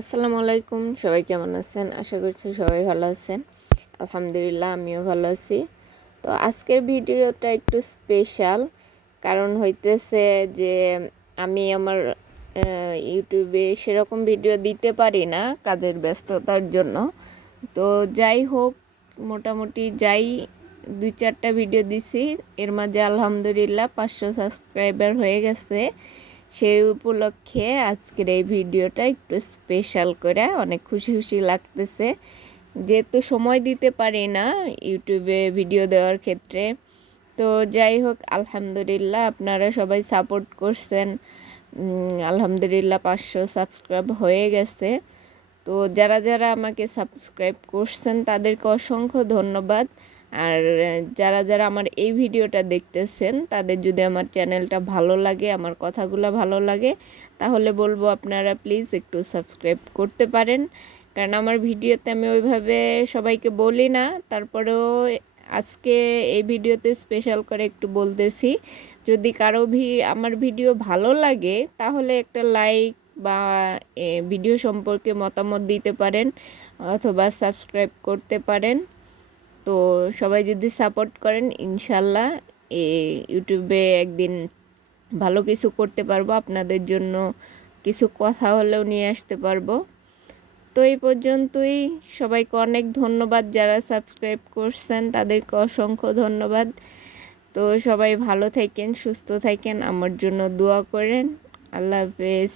আসসালামু আলাইকুম, সবাই কেমন আছেন? আশা করছি সবাই ভালো আছেন। আলহামদুলিল্লাহ, আমিও ভালো আছি। তো আজকের ভিডিওটা একটু স্পেশাল, কারণ হইতেছে যে আমি আমার ইউটিউবে সেরকম ভিডিও দিতে পারি না কাজের ব্যস্ততার জন্য। তো যাই হোক, মোটামুটি যাই 2-4টা ভিডিও দিছি, এর মাঝে আলহামদুলিল্লাহ 500 সাবস্ক্রাইবার হয়ে গেছে। সেই উপলক্ষে আজকের এই ভিডিওটা একটু স্পেশাল করে অনেক খুশি খুশি লাগতেছে, যেহেতু সময় দিতে পারি না ইউটিউবে ভিডিও দেওয়ার ক্ষেত্রে। তো যাই হোক, আলহামদুলিল্লাহ আপনারা সবাই সাপোর্ট করছেন। আলহামদুলিল্লাহ 500 সাবস্ক্রাইব হয়ে গেছে। তো যারা যারা আমাকে সাবস্ক্রাইব করছেন তাদেরকে অসংখ্য ধন্যবাদ। আর যারা যারা আমার এই ভিডিওটা দেখতেছেন, তাদের যদি আমার চ্যানেলটা ভালো লাগে, আমার কথাগুলো ভালো লাগে, তাহলে বলবো আপনারা প্লিজ একটু সাবস্ক্রাইব করতে পারেন। কারণ আমার ভিডিওতে আমি ওইভাবে সবাইকে বলি না, তারপরেও আজকে এই ভিডিওতে স্পেশাল করে একটু বলতেছি। যদি কারো আমার ভিডিও ভালো লাগে তাহলে একটা লাইক বা ভিডিও সম্পর্কে মতামত দিতে পারেন, অথবা সাবস্ক্রাইব করতে পারেন। তো সবাই যদি সাপোর্ট করেন, ইনশাল্লাহ ইউটিউবে একদিন ভালো কিছু করতে পারবো, আপনাদের জন্য কিছু কথা হলেও নিয়ে আসতে পারবো। তো এই পর্যন্তই, সবাইকে অনেক ধন্যবাদ। যারা সাবস্ক্রাইব করছেন তাদেরকে অসংখ্য ধন্যবাদ। তো সবাই ভালো থাকেন, সুস্থ থাকেন, আমার জন্য দোয়া করেন। আল্লাহ হাফেজ।